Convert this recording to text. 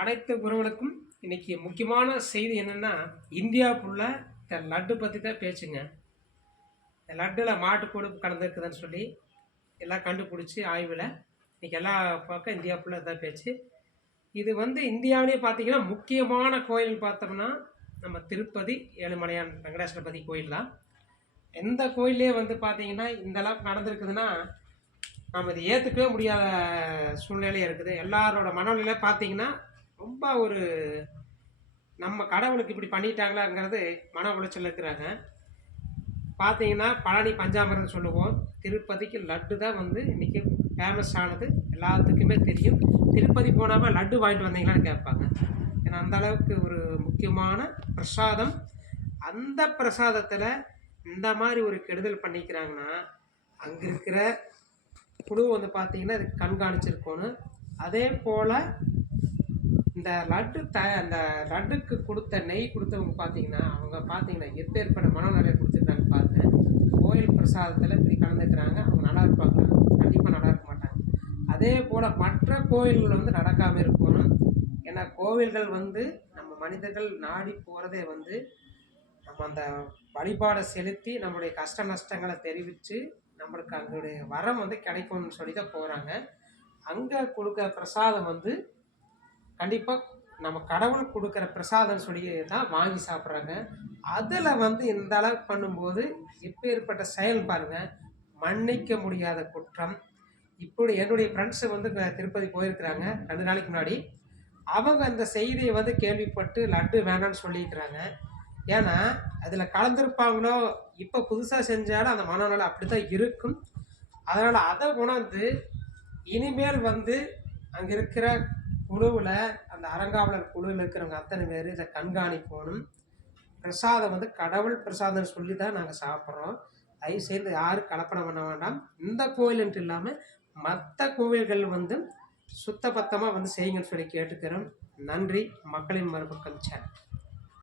அனைத்து உறவுகளுக்கும் இன்னைக்கு முக்கியமான செய்தி என்னென்னா இந்தியாவுக்குள்ள இந்த லட்டு பற்றி தான் பேச்சுங்க. இந்த லட்டில் மாட்டு கொழுப்பு கலந்துருக்குதுன்னு சொல்லி எல்லாம் கண்டுபிடிச்சி ஆய்வில் இன்னைக்கு எல்லா பக்கம் இந்தியா தான் பேச்சு. இது வந்து இந்தியாவிலே பார்த்திங்கன்னா முக்கியமான கோயில் பார்த்தோம்னா நம்ம திருப்பதி ஏழுமலையான் வெங்கடேஸ்வரபதி கோயில் தான். எந்த கோயிலே வந்து பார்த்திங்கன்னா இந்த அளவுக்கு நடந்திருக்குதுன்னா நம்ம இதை ஏற்றுக்கவே முடியாத சூழ்நிலையாக இருக்குது. எல்லாரோட மனநிலையில் பார்த்தீங்கன்னா ரொம்ப ஒரு நம்ம கடவுளுக்கு இப்படி பண்ணிட்டாங்களாங்கிறது மன உளைச்சல் இருக்கிறாங்க. பார்த்தீங்கன்னா பழனி பஞ்சாமிரம் சொல்லுவோம். திருப்பதிக்கு லட்டு தான் வந்து இன்றைக்கி ஃபேமஸ் ஆனது. எல்லாத்துக்குமே தெரியும். திருப்பதி போனாமல் லட்டு வாங்கிட்டு வந்தீங்களான்னு கேட்பாங்க. ஏன்னா அந்த அளவுக்கு ஒரு முக்கியமான பிரசாதம். அந்த பிரசாதத்தில் இந்த மாதிரி ஒரு கெடுதல் பண்ணிக்கிறாங்கன்னா அங்கே இருக்கிற குழு வந்து பார்த்திங்கன்னா இது கண்காணிச்சிருக்கணும் அதே போல் இந்த லட்டு த அந்த லட்டுக்கு கொடுத்த நெய் கொடுத்தவங்க பார்த்தீங்கன்னா அவங்க பார்த்தீங்கன்னா எப்பேற்பட்ட மனநிலையை கொடுத்துருக்காங்க பாருங்க. கோயில் பிரசாதத்தில் இப்படி கலந்துக்கிறாங்க. அவங்க நல்லா இருப்பாங்க. கண்டிப்பாக நல்லா இருக்க மாட்டாங்க. அதே போல் மற்ற கோயில்கள் வந்து நடக்காமல் இருக்கணும். ஏன்னா கோவில்கள் வந்து நம்ம மனிதர்கள் நாடி போகிறதே வந்து நம்ம அந்த வழிபாடை செலுத்தி நம்மளுடைய கஷ்ட நஷ்டங்களை தெரிவித்து நம்மளுக்கு அங்களுடைய வரம் வந்து கிடைக்கும்னு சொல்லி தான் போகிறாங்க அங்கே கொடுக்குற பிரசாதம் வந்து கண்டிப்பாக நம்ம கடவுள் கொடுக்குற பிரசாதம் சொல்லி தான் வாங்கி சாப்பிட்றாங்க. அதில் வந்து இந்த அளவுக்கு பண்ணும்போது எப்பேற்பட்ட செயல் பாருங்கள் மன்னிக்க முடியாத குற்றம். இப்படி என்னுடைய ஃப்ரெண்ட்ஸு வந்து திருப்பதி போயிருக்கிறாங்க ரெண்டு நாளைக்கு முன்னாடி. அவங்க அந்த செய்தியை வந்து கேள்விப்பட்டு லட்டு வேணாம்னு சொல்லியிருக்கிறாங்க. ஏன்னா அதில் கலந்துருப்பாங்களோ இப்போ புதுசாக செஞ்சாலும் அந்த மனநிலை அப்படி தான் இருக்கும். அதனால் அதை உணர்ந்து இனிமேல் வந்து அங்கே இருக்கிற குழுவில் அந்த அறங்காவலர் குழுவில் இருக்கிறவங்க அத்தனை பேர் இதை கண்காணிக்கணும். பிரசாதம் வந்து கடவுள் பிரசாதம் சொல்லி தான் நாங்கள் சாப்பிட்றோம். தயவு செய்து யாரும் கலப்பனை பண்ண வேண்டாம். இந்த கோயிலுன்ட்டு இல்லாமல் மற்ற கோவில்கள் வந்து சுத்தபத்தமாக வந்து செய்யுங்கன்னு சொல்லி கேட்டுக்கிறோம். நன்றி. மக்களின் மறுபக்கம் சேனல்.